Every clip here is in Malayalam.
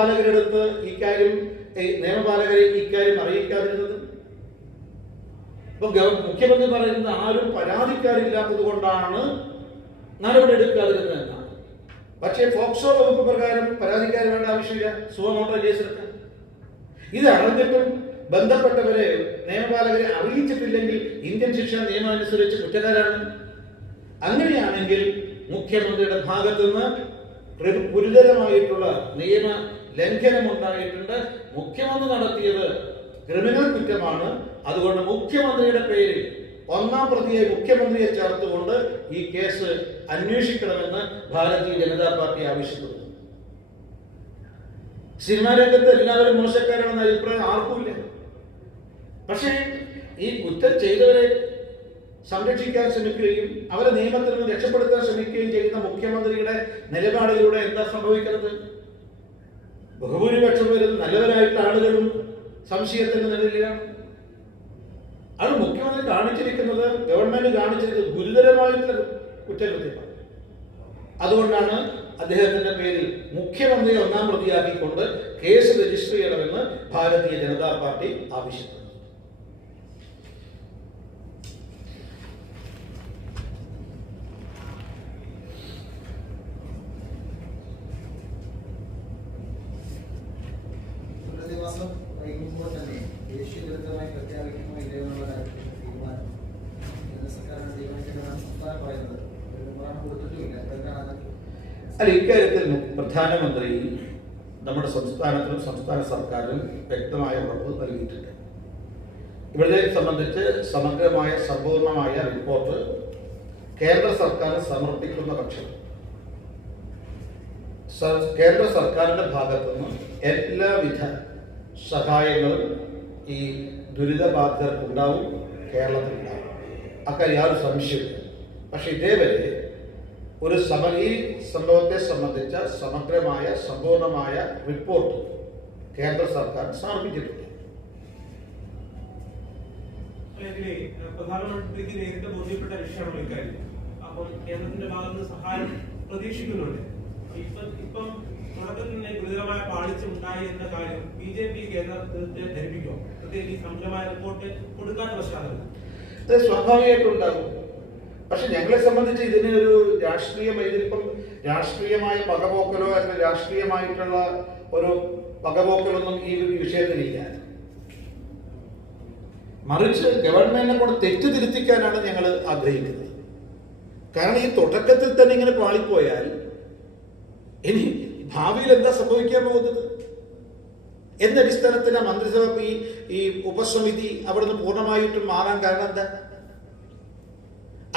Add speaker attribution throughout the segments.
Speaker 1: പാലകരെടുത്ത് ഇക്കാര്യം നിയമപാലകരെ ഇക്കാര്യം അറിയിക്കാതിരുന്നത്? ഇപ്പൊ മുഖ്യമന്ത്രി പറയുന്നത് ആരും പരാതിക്കാരില്ലാത്തത് കൊണ്ടാണ് നടപടി എടുക്കാതിരുന്നത് എന്നാണ്. പക്ഷേ ഫോക്സോ വകുപ്പ് പ്രകാരം പരാതിക്കാർ വേണ്ട ആവശ്യമില്ല. സുഖമോട്ടോ കേസെടുക്കാൻ ഇത് അറിഞ്ഞിട്ടും ബന്ധപ്പെട്ടവരെ നിയമപാലകരെ അറിയിച്ചിട്ടില്ലെങ്കിൽ ഇന്ത്യൻ ശിക്ഷാ നിയമം അനുസരിച്ച് കുറ്റക്കാരാണ്. അങ്ങനെയാണെങ്കിൽ മുഖ്യമന്ത്രിയുടെ ഭാഗത്തു നിന്ന് ഗുരു- ഗുരുതരമായിട്ടുള്ള നിയമ ലംഘനം ഉണ്ടായിട്ടുണ്ട് മുഖ്യമന്ത്രി നടത്തിയത് ക്രിമിനൽ കുറ്റമാണ്. അതുകൊണ്ട് മുഖ്യമന്ത്രിയുടെ പേരിൽ ഒന്നാം പ്രതിയെ മുഖ്യമന്ത്രിയെ ചേർത്തുകൊണ്ട് ഈ കേസ് അന്വേഷിക്കണമെന്ന് ഭാരതീയ ജനതാ പാർട്ടി ആവശ്യപ്പെടുന്നു. സിനിമാ രംഗത്ത് എല്ലാവരും മോശക്കാരാണെന്ന അഭിപ്രായം ആർക്കുമില്ല പക്ഷേ ഈ കുറ്റം ചെയ്തവരെ സംരക്ഷിക്കാൻ ശ്രമിക്കുകയും അവരെ നിയമത്തിൽ നിന്ന് രക്ഷപ്പെടുത്താൻ ശ്രമിക്കുകയും ചെയ്യുന്ന മുഖ്യമന്ത്രിയുടെ നിലപാടിലൂടെ എന്താ സംഭവിക്കുന്നത്? ബഹുഭൂരിപക്ഷം വരും നല്ലവരായിട്ടുള്ള ആളുകളും സംശയത്തിന് നിലയിലാണ് അത് മുഖ്യമന്ത്രി കാണിച്ചിരിക്കുന്നത് ഗവൺമെന്റ് കാണിച്ചിരിക്കുന്നത് ഗുരുതരമായിട്ടുള്ള കുറ്റകൃത്യമാണ്. അതുകൊണ്ടാണ് അദ്ദേഹത്തിന്റെ പേരിൽ മുഖ്യമന്ത്രിയെ ഒന്നാം പ്രതിയാക്കിക്കൊണ്ട് കേസ് രജിസ്റ്റർ ചെയ്യണമെന്ന് ഭാരതീയ ജനതാ പാർട്ടി ആവശ്യപ്പെടുന്നു
Speaker 2: ദുരന്തമായി പ്രഖ്യാപിക്കുമോ ഇല്ലയോ എന്നുള്ള കാര്യത്തിൽ തീരുമാനം കേന്ദ്ര സർക്കാരാണ് തീരുമാനിക്കേണ്ടതാണ് സംസ്ഥാനം പറയുന്നത് ഒരു കൊടുത്തിട്ടുമില്ല എന്താണ്
Speaker 1: അല്ല ഇക്കാര്യത്തിൽ പ്രധാനമന്ത്രി നമ്മുടെ സംസ്ഥാനത്തിനും സംസ്ഥാന സർക്കാരിനും വ്യക്തമായ ഉറപ്പ് നൽകിയിട്ടുണ്ട്. ഇവിടെ സംബന്ധിച്ച് സമഗ്രമായ സമ്പൂർണമായ റിപ്പോർട്ട് കേന്ദ്ര സർക്കാർ സമർപ്പിക്കുന്ന പക്ഷം കേന്ദ്ര സർക്കാരിന്റെ ഭാഗത്തുനിന്ന് എല്ലാവിധ സഹായങ്ങളും ഈ ദുരിതബാധിതർക്കുണ്ടാവും കേരളത്തിലുണ്ടാവും അക്കാര്യം യാതൊരു സംശയമില്ല പക്ഷെ ഇതേവരെ ഒരു സമ ഈ സംഭവത്തെ സംബന്ധിച്ച സമഗ്രമായ സമ്പൂർണമായ റിപ്പോർട്ട് കേന്ദ്ര സർക്കാർ സമർപ്പിച്ചിട്ടുണ്ട്.
Speaker 3: പ്രധാനമന്ത്രിക്ക് നേരിട്ട് ബോധ്യപ്പെട്ട വിഷയമാണ് ഇക്കാര്യം. അപ്പം കേന്ദ്രത്തിന്റെ ഭാഗത്ത് സഹായം പ്രതീക്ഷിക്കുന്നുണ്ട്. ഇപ്പം തുടക്കത്തിൽ തന്നെ ഗുരുതരമായ പാളിച്ച എന്ന കാര്യം ബി ജെ പി കേന്ദ്രത്തെ ധരിപ്പിക്കുമോ? പ്രത്യേകിച്ച് ഈ സമഗ്രമായ റിപ്പോർട്ട് കൊടുക്കാത്ത പശ്ചാത്തലം
Speaker 1: അത് സ്വാഭാവികമായിട്ടുണ്ടാകും പക്ഷെ ഞങ്ങളെ സംബന്ധിച്ച് ഇതിന് ഒരു രാഷ്ട്രീയ ഇതിലിപ്പം രാഷ്ട്രീയമായ പകപോക്കലോ അല്ലെങ്കിൽ രാഷ്ട്രീയമായിട്ടുള്ള ഒരു പകപോക്കലൊന്നും ഈ വിഷയത്തിലില്ല മറിച്ച് ഗവൺമെന്റിനെ കൊണ്ട് തെറ്റ് തിരുത്തിക്കാനാണ് ഞങ്ങൾ ആഗ്രഹിക്കുന്നത്. കാരണം ഈ തുടക്കത്തിൽ തന്നെ ഇങ്ങനെ പാളിപ്പോയാൽ ഇനി ഭാവിയിൽ എന്താ സംഭവിക്കാൻ പോകുന്നത്? എന്ന ആ മന്ത്രിസഭ ഈ ഈ ഉപസമിതി അവിടുന്ന് പൂർണമായിട്ടും മാറാൻ കാരണം എന്താ?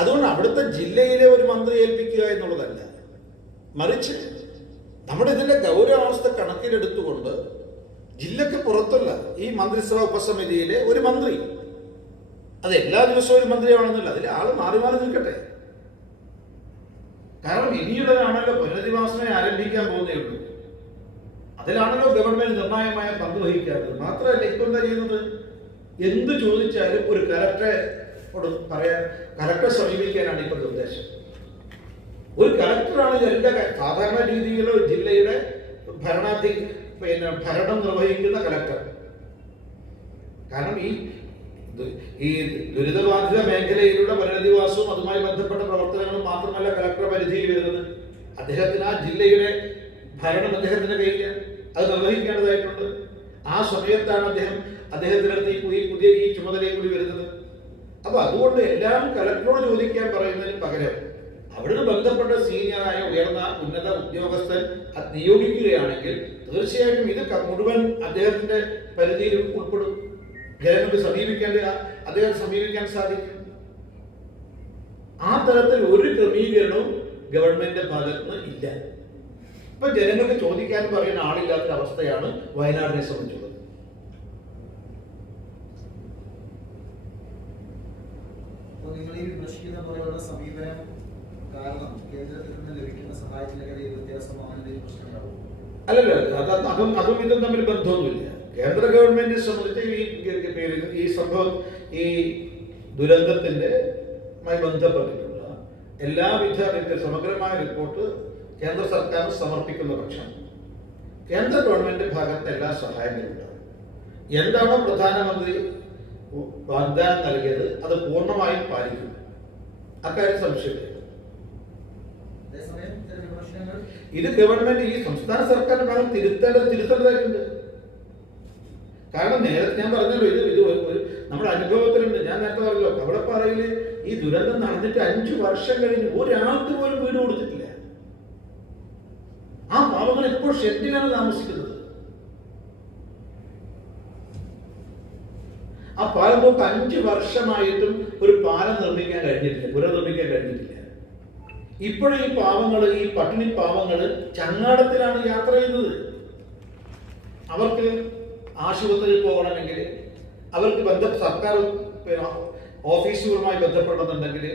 Speaker 1: അതുകൊണ്ട് അവിടുത്തെ ജില്ലയിലെ ഒരു മന്ത്രി ഏൽപ്പിക്കുക എന്നുള്ളതല്ല. മറിച്ച് നമ്മുടെ ഇതിന്റെ ഗൗരവാവസ്ഥ കണക്കിലെടുത്തുകൊണ്ട് ജില്ലക്ക് പുറത്തുള്ള ഈ മന്ത്രിസഭാ ഉപസമിതിയിലെ ഒരു മന്ത്രി അത് എല്ലാ ദിവസവും ഒരു മന്ത്രിയാവണമെന്നില്ല. അതിൽ ആൾ മാറി മാറി നിൽക്കട്ടെ. കാരണം ഇനിയുള്ളതാണല്ലോ പുനരധിവാസനെ ആരംഭിക്കാൻ പോകുന്നേ ഉള്ളൂ. അതിലാണല്ലോ ഗവൺമെന്റ് നിർണായകമായ പങ്ക് വഹിക്കാത്തത്. മാത്രമല്ല ഇപ്പം എന്താ ചെയ്യുന്നത്? എന്ത് ചോദിച്ചാലും ഒരു കലക്ടറെ പറയാൻ കലക്ടറെ സമീപിക്കാനാണ് ഇപ്പോഴത്തെ ഉദ്ദേശം ഒരു കലക്ടറാണ് എല്ലാ സാധാരണ രീതിയിലുള്ള ഒരു ജില്ലയുടെ ഭരണാധി പിന്നെ ഭരണം നിർവഹിക്കുന്ന കലക്ടർ. കാരണം ഈ ഈ ദുരിതബാധിത മേഖലയിലുള്ള പുനരധിവാസവും അതുമായി ബന്ധപ്പെട്ട പ്രവർത്തനങ്ങളും മാത്രമല്ല കലക്ടർ പരിധിയിൽ വരുന്നത്. അദ്ദേഹത്തിന് ആ ജില്ലയുടെ ഭരണം അദ്ദേഹത്തിന്റെ കയ്യിലാണ് അത് നിർവഹിക്കേണ്ടതായിട്ടുണ്ട്. ആ സമയത്താണ് അദ്ദേഹം അദ്ദേഹത്തിന്റെ അടുത്ത് ഈ പുതിയ ഈ ചുമതലയും കൂടി വരുന്നത്. അപ്പൊ അതുകൊണ്ട് എല്ലാം കലക്ടറോട് ചോദിക്കാൻ പറയുന്നതിന് പകരം അവിടുന്ന് ബന്ധപ്പെട്ട സീനിയറായ ഉയർന്ന ഉന്നത ഉദ്യോഗസ്ഥൻ നിയോഗിക്കുകയാണെങ്കിൽ തീർച്ചയായിട്ടും ഇത് മുഴുവൻ അദ്ദേഹത്തിന്റെ പരിധിയിൽ ഉൾപ്പെടും. ജനങ്ങൾക്ക് സമീപിക്കേണ്ട അദ്ദേഹം സമീപിക്കാൻ സാധിക്കും. ആ തരത്തിൽ ഒരു ക്രമീകരണവും ഗവൺമെന്റിന്റെ ഭാഗത്തുനിന്ന് ഇല്ല. ഇപ്പൊ ജനങ്ങൾക്ക് ചോദിക്കാൻ പറയുന്ന ആളില്ലാത്ത അവസ്ഥയാണ് വയനാടിനെ സംബന്ധിച്ചുള്ളത്.
Speaker 2: നിങ്ങൾ ഈ വിമർശിക്കുന്ന പോലെയുള്ള സമീപനം കാരണം കേന്ദ്രത്തിൽ നിന്ന് ലഭിക്കുന്ന
Speaker 1: അല്ലല്ല അതും ഇതും തമ്മിൽ ബന്ധമൊന്നുമില്ല. കേന്ദ്ര ഗവൺമെന്റിനെ സംബന്ധിച്ച് ഈ ഈ- സംഭവം ഈ ദുരന്തത്തിന്റെ ബന്ധപ്പെട്ടിട്ടുള്ള എല്ലാവിധ സമഗ്രമായ റിപ്പോർട്ട് കേന്ദ്ര സർക്കാർ സമർപ്പിക്കുന്ന പക്ഷം കേന്ദ്ര ഗവൺമെന്റ് ഭാഗത്ത് എല്ലാ സഹായങ്ങളും ഉണ്ടാവും എന്താണോ പ്രധാനമന്ത്രി വാഗ്ദാനം നൽകിയത് അത് പൂർണമായും പാലിക്കും. അക്കാര്യം സംശയമില്ല. ഇത് ഗവൺമെന്റ് ഈ സംസ്ഥാന സർക്കാരിന്റെ ഭാഗം തിരുത്തേണ്ടത് തിരുത്തേണ്ടതായിട്ടുണ്ട്. കാരണം നേരത്തെ ഞാൻ പറഞ്ഞല്ലോ ഇത് ഇത് നമ്മുടെ അനുഭവത്തിലുണ്ട്. ഞാൻ നേരത്തെ പറഞ്ഞല്ലോ കവളപ്പാറയിൽ ഈ ദുരന്തം നടന്നിട്ട് അഞ്ചു വർഷം കഴിഞ്ഞ് ഒരാൾക്ക് പോലും വീട് കൊടുത്തിട്ടില്ല. ആ പാവങ്ങൾ ഇപ്പോൾ ഷെഡിലാണ് താമസിക്കുന്നത്? ആ പാലം നോക്ക് അഞ്ചു വർഷമായിട്ടും ഒരു പാലം നിർമ്മിക്കാൻ കഴിഞ്ഞിട്ടില്ല പുര നിർമ്മിക്കാൻ കഴിഞ്ഞിട്ടില്ല. ഇപ്പോഴും ഈ പാവങ്ങൾ ഈ പട്ടിണി പാവങ്ങൾ ചങ്ങാടത്തിലാണ് യാത്ര ചെയ്യുന്നത്. അവർക്ക് ആശുപത്രിയിൽ പോകണമെങ്കിൽ അവർക്ക് ബന്ധ സർക്കാർ ഓഫീസുകളുമായി ബന്ധപ്പെടണമെന്നുണ്ടെങ്കിൽ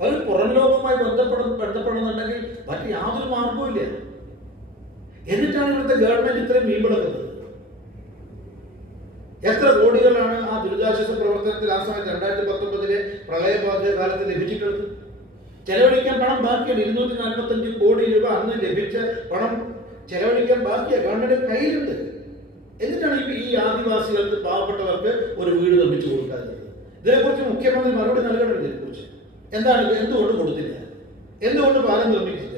Speaker 1: അവർ പുറം ലോകവുമായി ബന്ധപ്പെട ബന്ധപ്പെടണമെന്നുണ്ടെങ്കിൽ മറ്റ് യാതൊരു മാർഗവും ഇല്ല. എന്നിട്ടാണ് ഇവിടുത്തെ ഗവൺമെന്റ് ഇത്രയും മീൻപിടക്കുന്നത് എത്ര കോടികളാണ് ആ ദുരിതാശ്വാസ പ്രവർത്തനത്തിൽ ആ സമയത്ത് രണ്ടായിരത്തി പത്തൊമ്പതിലെ പ്രളയബാധിത കാലത്ത് ലഭിച്ചിട്ടുള്ളത്? ചെലവഴിക്കാൻ പണം ബാക്കിയാണ്. ഇരുന്നൂറ്റി നാൽപ്പത്തഞ്ച് കോടി രൂപ അന്ന് ലഭിച്ച പണം ചെലവഴിക്കാൻ ബാക്കിയാണ് ഗവൺമെന്റ് കയ്യിലുണ്ട്. എന്നിട്ടാണ് ഈ ആദിവാസികൾക്ക് പാവപ്പെട്ടവർക്ക് ഒരു വീട് നിർമ്മിച്ചു കൊടുക്കാതെ ഇതിനെക്കുറിച്ച് മുഖ്യമന്ത്രി മറുപടി നൽകണം ഇതിനെക്കുറിച്ച് എന്താണ് ഇത്? എന്തുകൊണ്ട് കൊടുത്തില്ല എന്തുകൊണ്ട് പാലം നിർമ്മിച്ചില്ല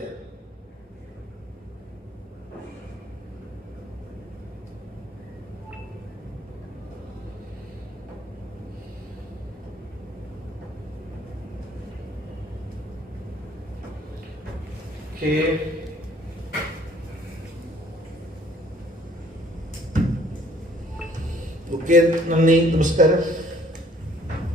Speaker 1: Okay. Porque nem, os caras